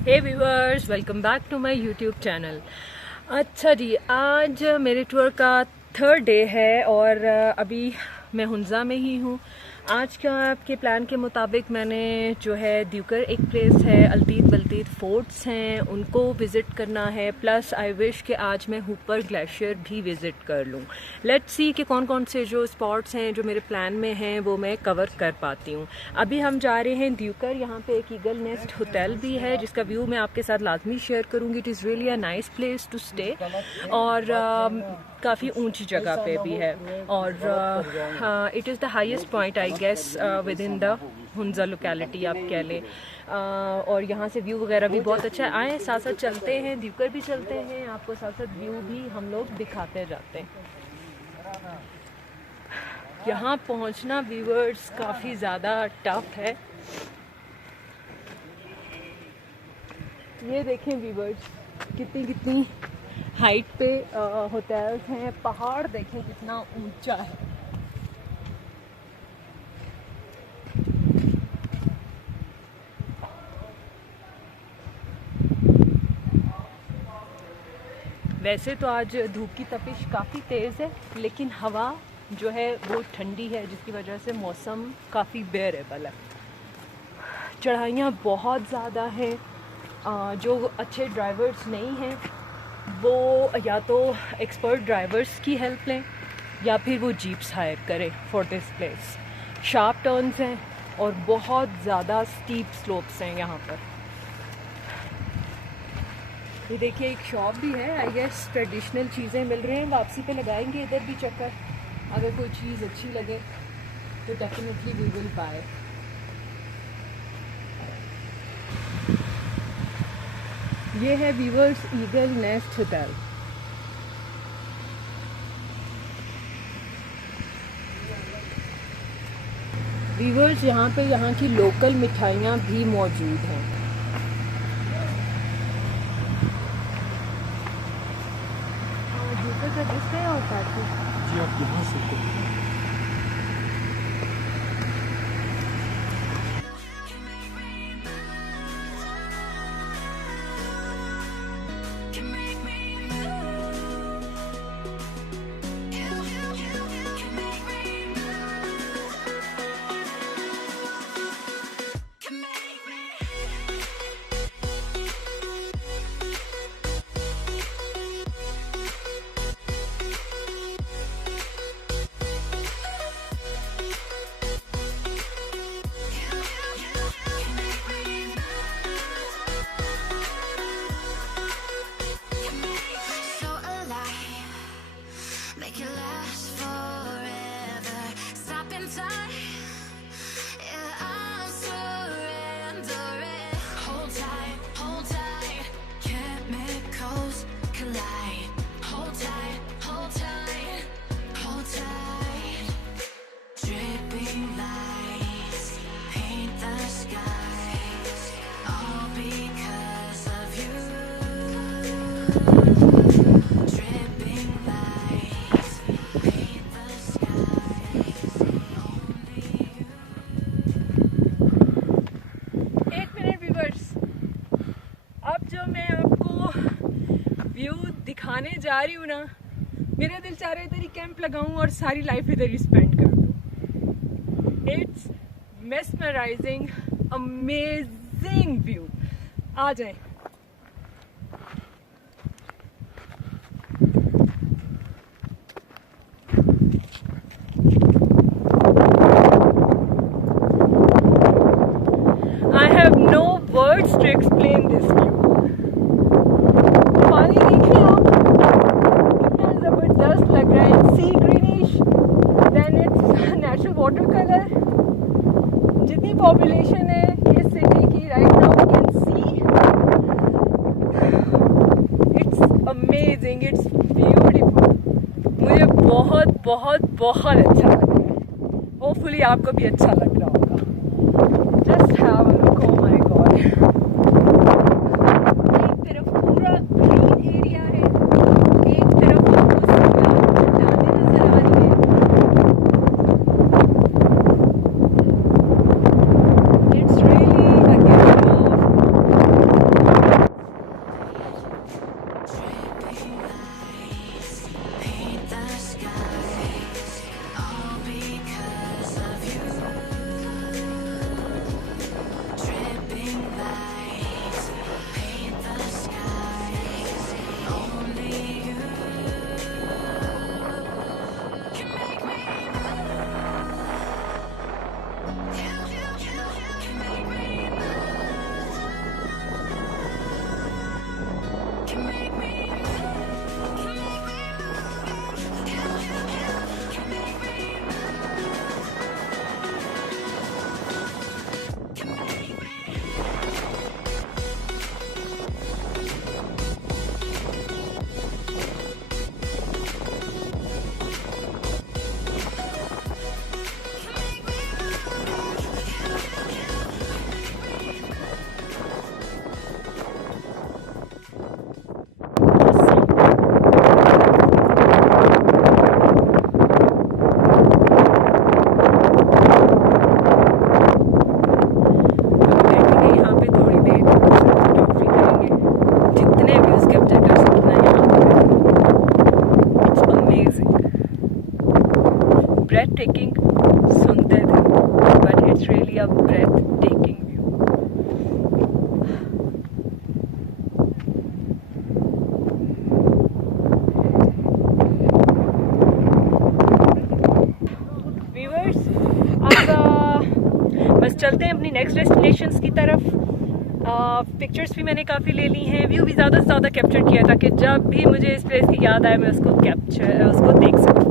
Hey viewers, welcome back to my YouTube channel. अच्छा जी, आज मेरे टूर का थर्ड डे है और अभी मैं हुंजा में ही हूँ। आज का आपके प्लान के मुताबिक मैंने जो है द्यूकर एक प्लेस है, अल्तीत बल्तीत फोर्ट्स हैं, उनको विज़िट करना है। प्लस आई विश कि आज मैं हुपर ग्लेशियर भी विज़िट कर लूँ। लेट्स सी कि कौन कौन से जो स्पॉट्स हैं जो मेरे प्लान में हैं वो मैं कवर कर पाती हूँ। अभी हम जा रहे हैं द्यूकर। यहाँ पे एक ईगल नेस्ट होटल भी है जिसका व्यू मैं आपके साथ लाजमी शेयर करूँगी। It is really a nice place to stay और काफ़ी ऊंची जगह पे भी है और it is the highest point I guess within the Hunza locality आप कह लें। और यहाँ से व्यू वगैरह भी बहुत अच्छा है। आए साथ साथ चलते हैं, द्यूकर भी चलते हैं, आपको साथ साथ व्यू भी हम लोग दिखाते जाते हैं। यहाँ पहुँचना व्यूअर्स काफ़ी ज़्यादा टफ है। ये देखें व्यूअर्स, कितनी कितनी हाइट पे होटल्स हैं। पहाड़ देखें कितना ऊंचा है। वैसे तो आज धूप की तपिश काफ़ी तेज़ है, लेकिन हवा जो है वो ठंडी है जिसकी वजह से मौसम काफ़ी बेयरेबल है। चढ़ाइयाँ बहुत ज़्यादा हैं। जो अच्छे ड्राइवर्स नहीं हैं वो या तो एक्सपर्ट ड्राइवर्स की हेल्प लें या फिर वो जीप्स हायर करें for this place. Sharp turns हैं और बहुत ज़्यादा स्टीप स्लोप्स हैं यहाँ पर। ये देखिए एक शॉप भी है, आई गेस ट्रेडिशनल चीज़ें मिल रही हैं। वापसी पे लगाएंगे इधर भी चक्कर, अगर कोई चीज़ अच्छी लगे तो डेफिनेटली वी विल बाय। ये है viewers eagle nest hotel. Viewers यहाँ पे यहाँ की लोकल मिठाइयाँ भी मौजूद हैं। जूते का डिस्प्ले होता है जी, आप यहाँ से दिखाने जा रही हूँ ना, मेरा दिल चाह रहा है इधर ही कैंप लगाऊं और सारी लाइफ इधर ही स्पेंड कर दूँ। It's mesmerising, amazing view. आ जाएं। I have no words to explain this view. पानी देखिए आप, कितना ज़बरदस्त लग रहा है। See greenish, then it's natural water colour. जितनी पॉपुलेशन है इस सिटी की right now we can see, it's amazing, it's beautiful. मुझे बहुत बहुत बहुत अच्छा लग रहा है। होपफुली आपको भी अच्छा लग रहा होगा। Just have a look, oh my God. बस चलते हैं अपनी नेक्स्ट डेस्टिनेशंस की तरफ। पिक्चर्स भी मैंने काफ़ी ले ली हैं, व्यू भी ज़्यादा से ज़्यादा कैप्चर किया ताकि जब भी मुझे इस प्लेस की याद आए मैं उसको देख सकूँ।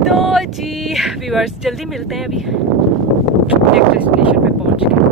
तो जी व्यूअर्स, जल्दी मिलते हैं अभी नेक्स्ट डेस्टिनेशन पे पहुँच के।